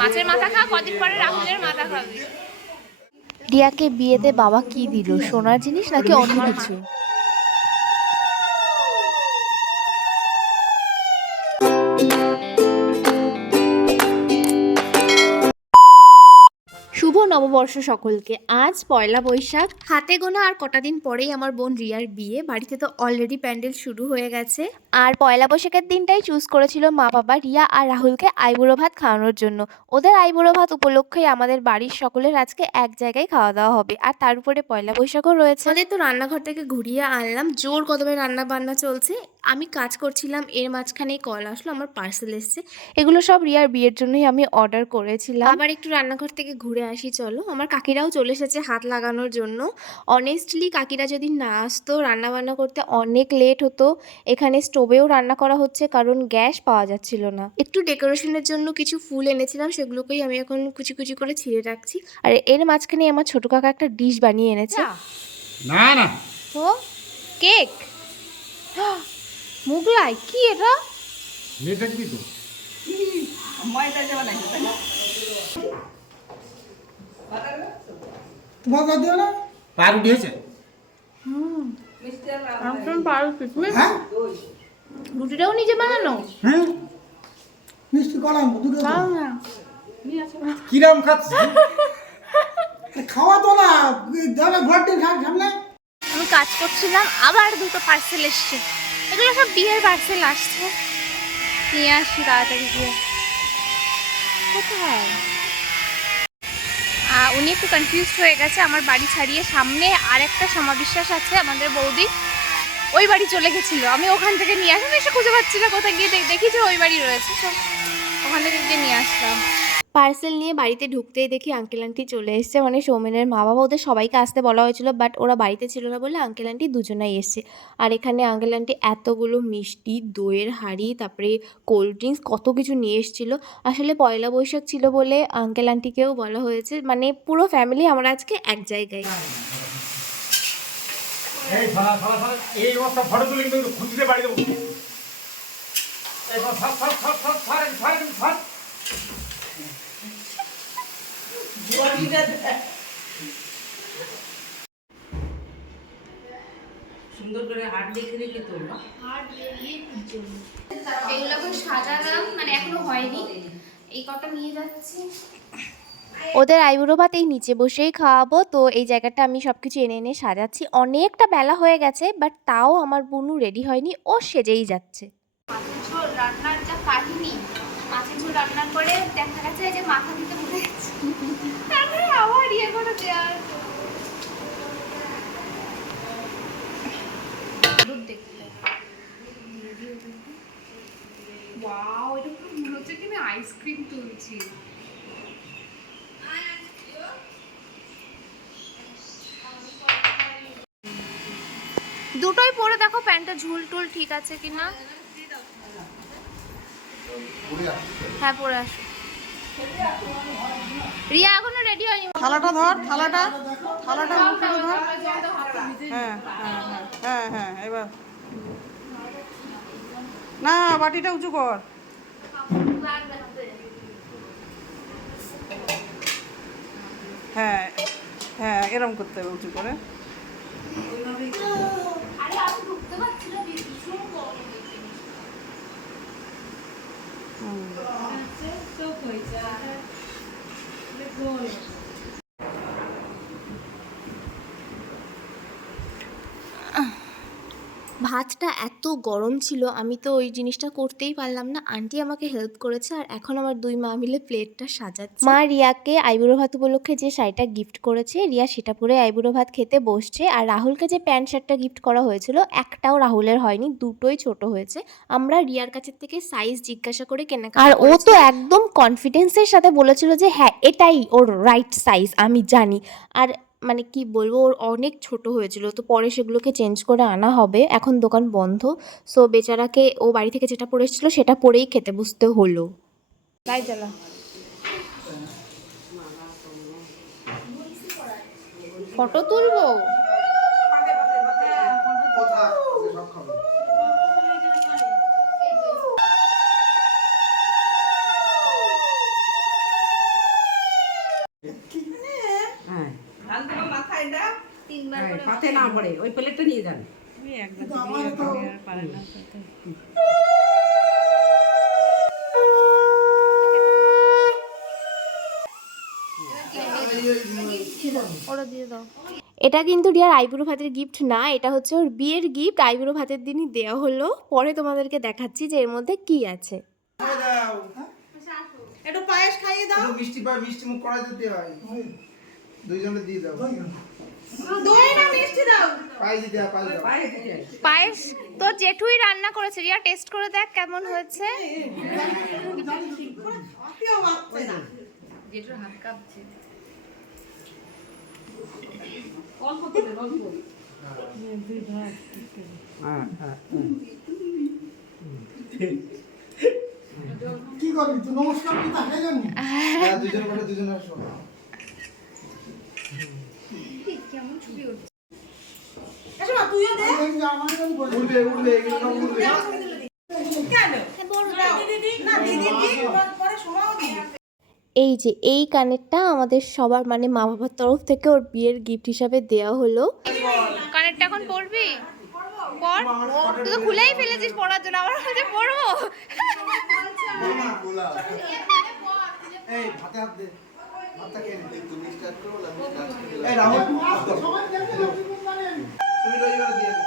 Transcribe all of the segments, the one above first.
মাছের মাথা খা, কদিন পরে রাহুলের মাথা খাবি। রিয়াকে বিয়েতে বাবা কি দিল, সোনার জিনিস নাকি অন্য কিছু? শুভ নববর্ষ সকলকে। আজ পয়লা বৈশাখ, হাতে গোনা আর কটা দিন পরেই আমার বোন রিয়ার বিয়ে। বাড়িতে তো অলরেডি প্যান্ডেল শুরু হয়ে গেছে। আর পয়লা বৈশাখের দিনটাই চুজ করেছিল মা বাবা রিয়া আর রাহুলকে আইবুড়ো ভাত খাওয়ানোর জন্য। ওদের আইবুড়ো ভাত উপলক্ষেই আমাদের বাড়ির সকলের আজকে এক জায়গায় খাওয়া দাওয়া হবে। আর তার উপরে পয়লা বৈশাখও রয়েছে। আমাদের তো রান্নাঘর থেকে ঘুরিয়ে আনলাম, জোর কদমে রান্না বান্না চলছে। আমি কাজ করছিলাম, এর মাঝখানেই কল আসলো, আমার পার্সেল এসছে। এগুলো সব রিয়ার বিয়ের জন্যই আমি অর্ডার করেছিলাম। আবার একটু রান্নাঘর থেকে ঘুরে আসি চলো। আমার কাকিরাও চলে এসেছে হাত লাগানোর জন্য। অনেস্টলি কাকিরা যদি না আসতো রান্না বান্না করতে অনেক লেট হতো। এখানে স্টোভেও রান্না করা হচ্ছে কারণ গ্যাস পাওয়া যাচ্ছিল না। একটু ডেকোরেশনের জন্য কিছু ফুল এনেছিলাম, সেগুলোকেই আমি এখন কুচি কুচি করে ছিঁড়ে রাখছি। আর এর মাঝখানে আমার ছোট কাকা একটা ডিশ বানিয়ে এনেছে। না না তো কেক, মুগলাই, কি এটা? এটা কি তো তোমার কত দিও না? পাউরুটি হয়েছে? হ্যাঁ রুটিটাও নিজে বানানো? হ্যাঁ মিষ্টি কলাম দুটো কিরম খাচ্ছিস? খাওয়া তো না, দেবে ঘর দিন সামনে। আমি কাজ করছিলাম, আবার দুটো পার্সেল এসছে। এগুলো সব বিয়ের পার্সেল আসছে, নিয়ে আসি তাড়াতাড়ি গিয়ে। কোথায়? উনি একটু কনফিউজড হয়ে গেছে। আমার বাড়ি ছাড়িয়ে সামনে আর একটা সমাবিশ্বাস আছে আমাদের বৌদি, ওই বাড়ি চলে গেছিল। আমি ওখান থেকে নিয়ে আসলাম, এসে খুঁজে পাচ্ছি না কোথায়, গিয়ে দেখি যে ওই বাড়ি রয়েছে, তো ওখান থেকে গিয়ে নিয়ে আসলাম। পার্সেল নিয়ে বাড়িতে ঢুকতেই দেখি আঙ্কেল আন্টি চলে এসছে, মানে সৌমেনের মা বাবা। ওদের সবাইকে আসতে বলা হয়েছিল, বাট ওরা বাড়িতে ছিল না বলে আঙ্কেল আন্টি দুজনাই এসছে। আর এখানে আঙ্কেল আন্টি এতগুলো মিষ্টি, দইয়ের হাঁড়ি, তারপরে কোল্ড ড্রিঙ্কস, কত কিছু নিয়ে এসেছিল। আসলে পয়লা বৈশাখ ছিল বলে আঙ্কেল আন্টিকেও বলা হয়েছে, মানে পুরো ফ্যামিলি আমরা আজকে এক জায়গায়। এই ফালা ফালা ফালা এই অবস্থা ফটো তুলে কিন্তু খুঁজতে বাড়ি দেবো। এই ফাল ফাল ফাল ফাল ফাল ফাল ফাল সুন্দর করে হাট দেখে রেখে তোলো। এগুলো এখন সাজালাম, মানে এখনো হয়নি, এই কটা নিয়ে যাচ্ছি। ওদের আইবুড়ো ভাত এই নিচে বসেই খাওয়াবো, তো এই জায়গাটা আমি সবকিছু এনে এনে সাজাচ্ছি। অনেকটা বেলা হয়ে গেছে, বাট তাও আমার বুনু রেডি হয়নি, ও সেজেই যাচ্ছে। মাছের ঝোল রান্নার যা কাহিনী, মাছের ঝোল রান্নার পরে দেখা গেছে যে মাথা দিতে ভুলে গেছি, তারপরে আবার ইয়ে করে দেওয়ার দুধ দেখতে। ওয়াও, এটা পুরো মনে হচ্ছে কি আমি আইসক্রিম তুলছি। দুটোই পরে দেখো প্যান্টটা ঝুল টুল ঠিক আছে কিনা। হ্যাঁ পরে আসো। রিয়া এখনো রেডি হয়নি। থালাটা ধর, থালাটা মুখে ধর। হ্যাঁ হ্যাঁ হ্যাঁ হ্যাঁ হ্যাঁ, এবার না, বাটিটা উঁচু কর। হ্যাঁ হ্যাঁ, এরকম করতে হবে উঁচু করে। আরে আমি ঢুকতে পারছি না, ভীষণ গরম দেখে। চোখ হয়েছে। ভাতটা এত গরম ছিল, আমি তো ওই জিনিসটা করতেই পারলাম না। আন্টি আমাকে হেল্প করেছে, আর এখন আমার দুই মা মিলে প্লেটটা সাজাচ্ছে। মা রিয়াকে আইবুড়ো ভাত উপলক্ষে যে শাড়িটা গিফট করেছে, রিয়া সেটা পরে আইবুড়ো ভাত খেতে বসছে। আর রাহুলকে যে প্যান্ট শার্টটা গিফট করা হয়েছিল, একটাও রাহুলের হয়নি, দুটোই ছোট হয়েছে। আমরা রিয়ার কাছের থেকে সাইজ জিজ্ঞাসা করে কেনাকাটা, আর ও তো একদম কনফিডেন্সের সাথে বলেছিল যে হ্যাঁ এটাই ওর রাইট সাইজ, আমি জানি। আর মানে কি বলবো, ওর অনেক ছোট হয়েছিল, তো পরে সেগুলোকে চেঞ্জ করে আনা হবে। এখন দোকান বন্ধ, সো বেচারাকে ও বাড়ি থেকে যেটা পরে এসেছিল সেটা পরেই খেতে বসতে হলো। তাই জ্বালা ফটো তুলবো। হ্যাঁ ধান দেবো মাথায় না পাতে না পড়ে ওই প্লেটটা নিয়ে যান। কিন্তু আমার তো এটা কিন্তু রিয়ার আইবুড়ো ভাতের গিফট না, এটা হচ্ছে ওর বিয়ের গিফট। আইবুড়ো ভাতের দিনই দেওয়া হলো। পরে তোমাদেরকে দেখাচ্ছি যে এর মধ্যে কি আছে। একটু পায়েস খাইয়ে দাও। মিষ্টি মুখ করা দিতে হয়, দুইজনে দিয়ে দাও। দই না মিষ্টি দাও। পাই দিতে হয়, পাই দাও। পায়েস তোর জেঠুই রান্না করেছে, রিয়া টেস্ট করে দেখ কেমন হয়েছে। কেউ বাচ্চা না। কি করবি তুই? নমস্কার কি তাকে জানি? হ্যাঁ, দুজনে বলে দুজনে আসো। এসো মা, তুইও দে। আমার জন্য বলি। উঠবে এগুলো সব উঠবে। কেন? না, দিদি দি, পরে শোনাও দি। এই যে এই কানেরটা আমাদের সবার মানে মা বাবার তরফ থেকে ওর বিয়ের গিফট হিসাবে দেওয়া হলো। কানেরটা এখন পরবি? পর, তুই তো খুলেই ফেলেছিস পরার জন্য, আবার হচ্ছে পরবো। এই হাতে হাত দে, হাতটা কে নে? তুমি স্টার্ট করো না, আমি স্টার্ট করে দিলাম। এই রাহুল, সবাই দেখে না, তুই জানেন। তুমি রবিবার দিয়ে দাও।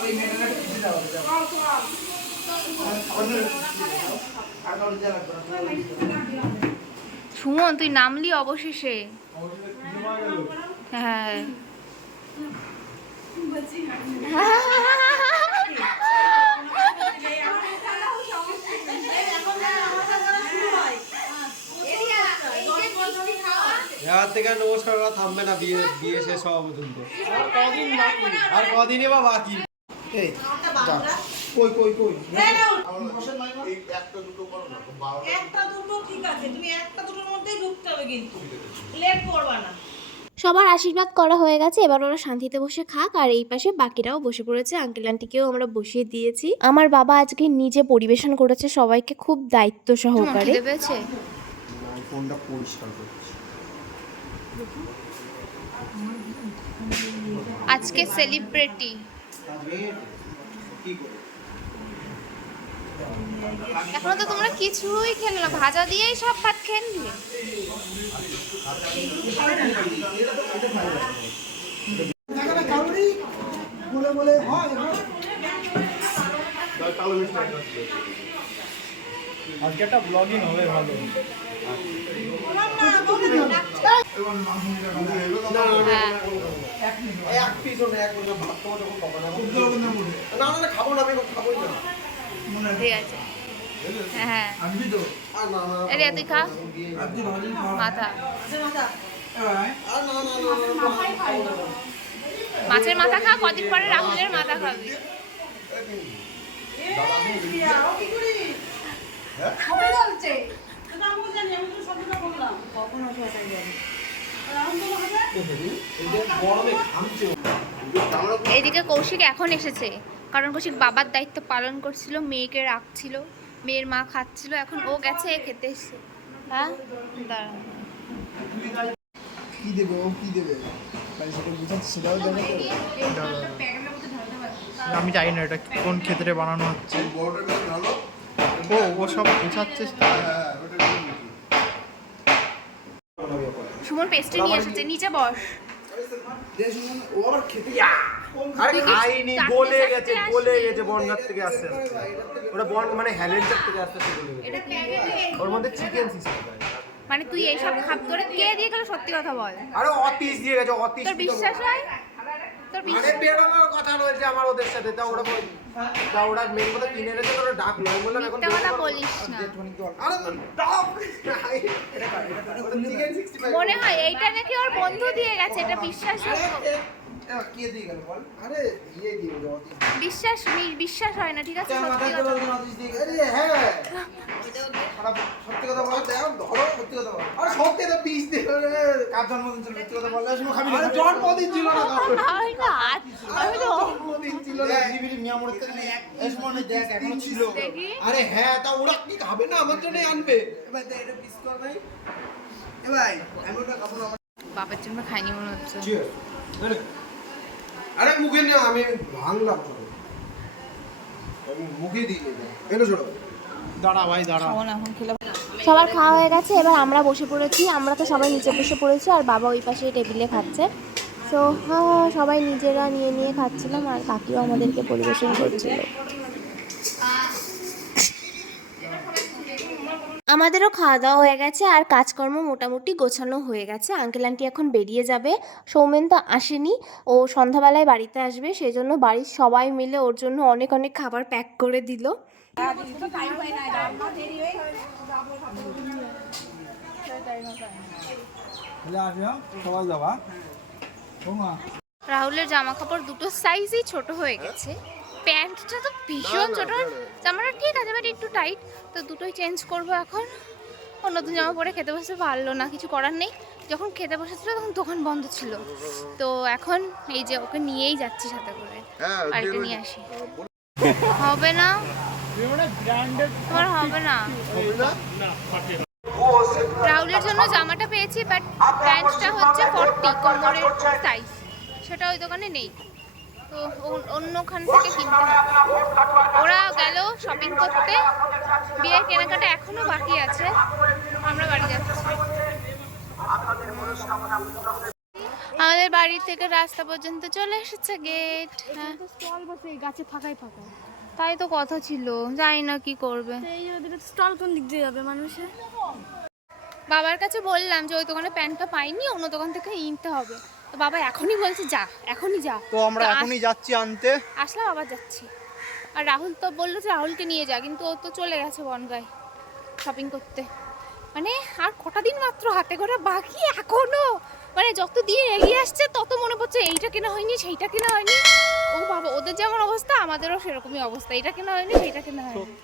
ওই মেয়েটা কিছু দাও, দাও। আর কাউকে দেওয়া লাগবে না। সুমন তুই নামলি অবশেষে। হ্যাঁ এবার থেকে নমস্কার করা থামবে না, বিয়ে বিয়ে শেষ হওয়া পর্যন্ত। আর কদিনই বা বাকি। এই যা। কই কই কই একটা দুটো ঠিক আছে, তুমি একটা দুটোর মধ্যেই ঢুকতে হবে কিন্তু লেট করবা না। সবার আশীর্বাদ করা হয়ে গেছে, এবার ওরা শান্তিতে বসে খাক। আর এই পাশে বাকিরাও বসে পড়েছে, আঙ্কেল আন্টিকেও আমরা বসিয়ে দিয়েছি। আমার বাবা আজকে নিজে পরিবেশন করেছে সবাইকে খুব দায়িত্ব সহকারে। খিদে পেয়েছে? ফোনটা পরিষ্কার করছি। আজকে সেলিব্রিটি। কি করে এখনো তো তোমরা কিছুই খেলে না, ভাজা দিয়েই সব ভাত খেয়ে নিলে। দেখো না কাউরি বলে বলে হয় এবার। আজকে একটা ব্লগিং হবে ভালো। এক পিসও না, এক পিসও ভাত খাবো যখন বাবা না। না না না, খাবো না, আমি এখন খাবোই না। ঠিক আছে। হ্যাঁ আর না না এ রিয়া তুই খা মাথা। আর না না না না। মাছের মাথা খা, কদিন পরে রাহুলের মাথা খাবি। এইদিকে কৌশিক এখন এসেছে, কারণ কৌশিক বাবার দায়িত্ব পালন করছিল, মেয়েকে রাখছিল, মেয়ের মা খাচ্ছিল, এখন ও গেছে খেতে এসছে। হ্যাঁ দাঁড়া, কি দেবে ও, কি দেবে সেটা বুঝাচ্ছি, সেটাও দেবে তো। আমি জানি না এটা কোন ক্ষেত্রে বানানো হচ্ছে। ও সব বোঝাচ্ছে। সুমন পেস্ট্রি নিয়ে এসেছে, নিচে বস। ও আবার খেতে আরে খাইনি, গলে গেছে বনগাঁ থেকে আসছে। ওটা বন মানে হ্যালেন্ডার থেকে আসছে, গলে গেছে। ওর মধ্যে চিকেন সিস্টেম। মানে তুই এইসব খাব, তোরে কে দিয়ে গেল? সত্যি কথা বল। আরে অতিশ দিয়ে গেছে, অতিশ। তোর বিশ্বাস হয়? তোর আরে বিশ্বাস? বেরোনোর কথা রয়েছে আমার ওদের সাথে, তা ওরা মেন কথা কিনে এনেছে, তোরা ডাকলো। আমি বললাম এখন মিথ্যা কথা বলিস না। আরে ডাক। এটা চিকেন 65 মনে হয় এইটা নাকি ওর বন্ধু দিয়ে গেছে, এটা বিশ্বাস কে দিয়ে গেল বল? আরে দিয়ে দিয়ে গেল অতি। বিশ্বাস হয় না, ঠিক আছে? সত্যি কথা বল। আরে হ্যাঁ, খারাপ সত্যি কথা বল, দাও ধরো, সত্যি কথা বল। আরে সত্যি তো পিস দিয়ে কার জন্মদিন ছিল, সত্যি কথা বল। শুনো খাবি না, জন্মদিন ছিল না, হয় না, আমি তো জন্মদিন ছিল না। মিয়ামরের থেকে এই সময় দেখ এখনো ছিল। আরে হ্যাঁ, তা ওরা কি খাবে না আমার জন্যই আনবে। এবার দে এটা পিস কর ভাই। এ ভাই আমি ওটা খাবো না। বাবার জন্য খাইনি মনে হচ্ছে। আরে মুখে নিয়ে আমি ভাঙলাম তোকে। আমি মুখে দিয়ে দেব। এলো ছোড়ো। দাঁড়া ভাই দাঁড়া। এখন খেলে সবার খাওয়া হয়ে গেছে, এবার আমরা বসে পড়েছি। আমরা তো সবাই নিচে বসে পড়েছি আর বাবা ওই পাশে টেবিলে খাচ্ছে। তো সবাই নিজেরা নিয়ে নিয়ে খাচ্ছিলাম আর কাকিও আমাদেরকে পরিবেশন করছিল। আমাদেরও খাওয়া দাওয়া হয়ে গেছে আর কাজকর্ম মোটামুটি গোছানো হয়ে গেছে। আঙ্কেল আন্টি এখন বেরিয়ে যাবে। সৌমেন তো আসেনি, ও সন্ধ্যাবেলায় বাড়িতে আসবে, সেই জন্য বাড়ির সবাই মিলে ওর জন্য অনেক অনেক খাবার প্যাক করে দিল। সবাই যাবা। রাহুলের জামা কাপড় দুটো সাইজই ছোট হয়ে গেছে। প্যান্টটা তো ভীষণ ছোট, জামাটা ঠিক আছে বাট একটু টাইট, তো দুটোই চেঞ্জ করবো এখন। ও নতুন জামা পরে খেতে বসতে পারলো না, কিছু করার নেই। যখন খেতে বসেছিল তখন দোকান বন্ধ ছিল, তো এখন এই যে ওকে নিয়েই যাচ্ছি সাথে করে, বাড়িতে নিয়ে আসি। হবে না তোমার, হবে না। রাহুলের জন্য জামাটা পেয়েছি বাট প্যান্টটা হচ্ছে 40 কোমরের সাইজ, সেটা ওই দোকানে নেই, তো অন্যখান থেকে কিনতে হবে। ওরা গেল শপিং করতে, বিয়ের কেনাকাটা এখনো বাকি আছে, আমরা বাড়ি যাচ্ছি। আমাদের বাড়ি থেকে রাস্তা পর্যন্ত চলে এসেছে গেট। হ্যাঁ স্টল বসে গাছে ফাঁকাই ফাঁকা, তাই তো কথা ছিল, জানি না কি করবে। এই স্টল কোন দিক দিয়ে যাবে মানুষের? বাবার কাছে বললাম যে ওই দোকানে প্যান্টটা পাইনি, অন্য দোকান থেকে নিতে হবে, তো বাবা এখনই বলছে যা, এখনই যা। তো আমরা এখনই যাচ্ছি আনতে। আসলাম আবার যাচ্ছি। আর রাহুল তো বললো যে রাহুলকে নিয়ে যা, কিন্তু ও তো চলে গেছে বনগাঁয় শপিং করতে। মানে আর কটা দিন মাত্র হাতে করে বাকি এখনো, মানে যত দিন এগিয়ে আসছে তত মনে পড়ছে এইটা কেনা হয়নি, সেইটা কেনা হয়নি। ও বাবা, ওদের যেমন অবস্থা আমাদেরও সেরকমই অবস্থা, এটা কেনা হয়নি, সেইটা কেনা হয়নি।